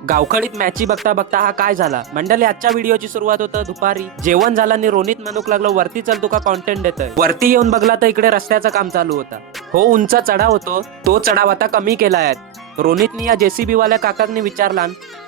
गावखडीत मॅची बघता बघता हा काय झाला मंडळी, आजच्या व्हिडिओची सुरुवात होतं दुपारी. जेवण झालं आणि रोनित म्हणूक लागलो वरती चल तुका कॉन्टेंट देतोय. वरती येऊन बघला तर इकडे रस्त्याचं काम चालू होता. हो, उंच चढाव होतो, तो चढाव आता कमी केला आहे. रोनितनी या जेसीबी वाल्या काकांनी विचारला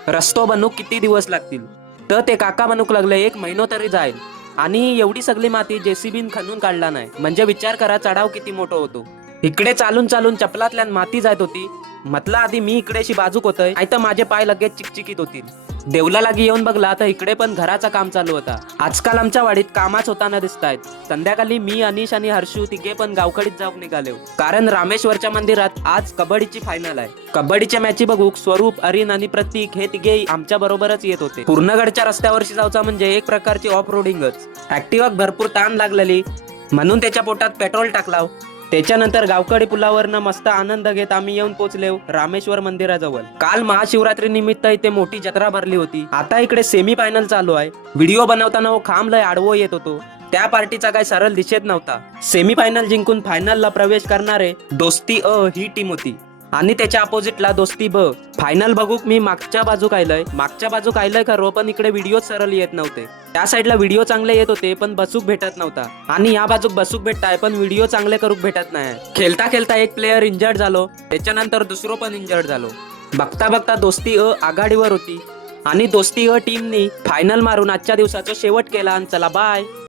रस्तो बनूक किती दिवस लागतील. तर ते काका म्हणूक लागले 1 महिना तरी जाईल. आणि एवढी सगळी माती जेसीबीन खणून काढला नाही. म्हणजे विचार करा चढाव किती मोठा होतो. इकडे चालून चालून चपलातल्यान माती जात होती. म्हटलं आधी मी इकडेशी बाजूक होतोय, नाही तर माझे पाय लगेच चिकचिकीत होतील. देवला लागी येऊन बघला तर इकडे पण घराचा काम चालू होता. आजकाल आमच्या वाडीत कामाच होताना दिसतायत. संध्याकाळी मी, अनिश आणि हर्षू तिघे पण गावकडीत जाऊन निघाले, कारण रामेश्वरच्या मंदिरात आज कबड्डीची फायनल आहे. कबड्डीच्या मॅची बघूक स्वरूप, अरिन आणि प्रतीक हे तिघे आमच्या बरोबरच येत होते. पूर्णगडच्या रस्त्यावरशी जाऊचा म्हणजे एक प्रकारची ऑफ रोडिंगच. ऍक्टिवाक भरपूर ताण लागलेली म्हणून त्याच्या पोटात पेट्रोल टाकलाव. त्याच्यानंतर गावकडी पुलावरनं मस्त आनंद घेत आम्ही येऊन पोहोचलो रामेश्वर मंदिराजवळ. काल महाशिवरात्री निमित्त इथे मोठी जत्रा भरली होती. आता इकडे सेमी फायनल चालू आहे. व्हिडिओ बनवताना वो खांब लय आडवो येत होतो. त्या पार्टीचा काय सरळ दिसत नव्हता. सेमी फायनल जिंकून फायनलला प्रवेश करणारे दोस्ती अ ही टीम होती आणि त्याच्या अपोजिटला दोस्ती ब. फायनल बघूक मी मागच्या बाजूक आयलंय खरं, पण इकडे व्हिडिओ सरळ येत नव्हते. त्या साईडला व्हिडिओ चांगले येत होते पण बसूक भेटत नव्हता, आणि या बाजूक बसूक भेटताय पण व्हिडिओ चांगले करूक भेटत नाही. खेळता खेळता एक प्लेयर इंजर्ड झालो, त्याच्यानंतर दुसरो पण इंजर्ड झालो. बघता बघता दोस्ती अ आघाडीवर होती आणि दोस्ती अ टीमनी फायनल मारून आजच्या दिवसाचा शेवट केला. आणि चला बाय.